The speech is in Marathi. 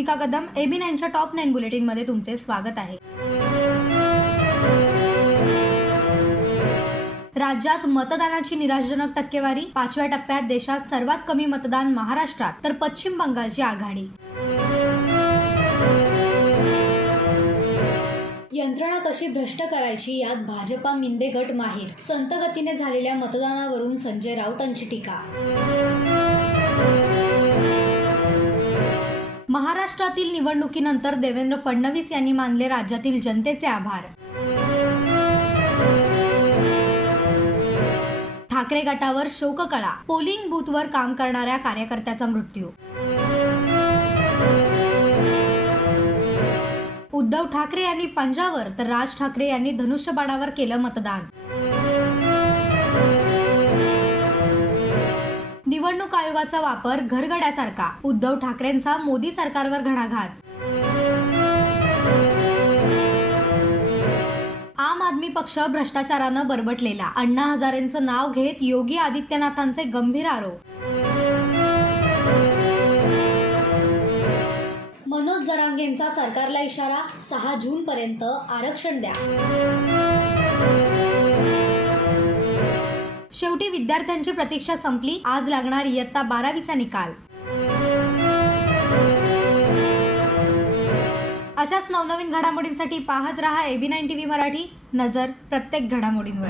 कृतिका कदम एबी नाईनच्या टॉप नाईन बुलेटिनमध्ये तुमचे स्वागत आहे. राज्यात मतदानाची निराशजनक टक्केवारी पाचव्या टप्प्यात देशात सर्वात कमी मतदान महाराष्ट्रात तर पश्चिम बंगालची आघाडी. यंत्रणा कशी भ्रष्ट करायची यात भाजपा मिंदे गट माहीर संत गतीने झालेल्या मतदानावरून संजय राऊतांची टीका. महाराष्ट्रातील निवडणुकीनंतर देवेंद्र फडणवीस यांनी मानले राज्यातील जनतेचे आभार. ठाकरे गटावर शोककळा. पोलिंग बूथवर काम करणाऱ्या कार्यकर्त्याचा मृत्यू. उद्धव ठाकरे यांनी पंजावर तर राज ठाकरे यांनी धनुष्यबाणावर केलं मतदान. निवडणूक आयोगाचा वापर घरगड्यासारखा. उद्धव ठाकरेंचा मोदी सरकारवर घणाघात. आम आदमी पक्ष भ्रष्टाचारानं बरबटलेला. अण्णा हजारेंचं नाव घेत योगी आदित्यनाथांचे गंभीर आरोप. मनोज जरांगेंचा सरकारला इशारा सहा जून पर्यंत आरक्षण द्या. शेवटी विद्यार्थ्यांची प्रतीक्षा संपली. आज लागणार इयत्ता बारावीचा निकाल. अशाच नवनवीन घडामोडींसाठी पाहत रहा AB nine T V Marathi. नजर प्रत्येक घडामोडींवर.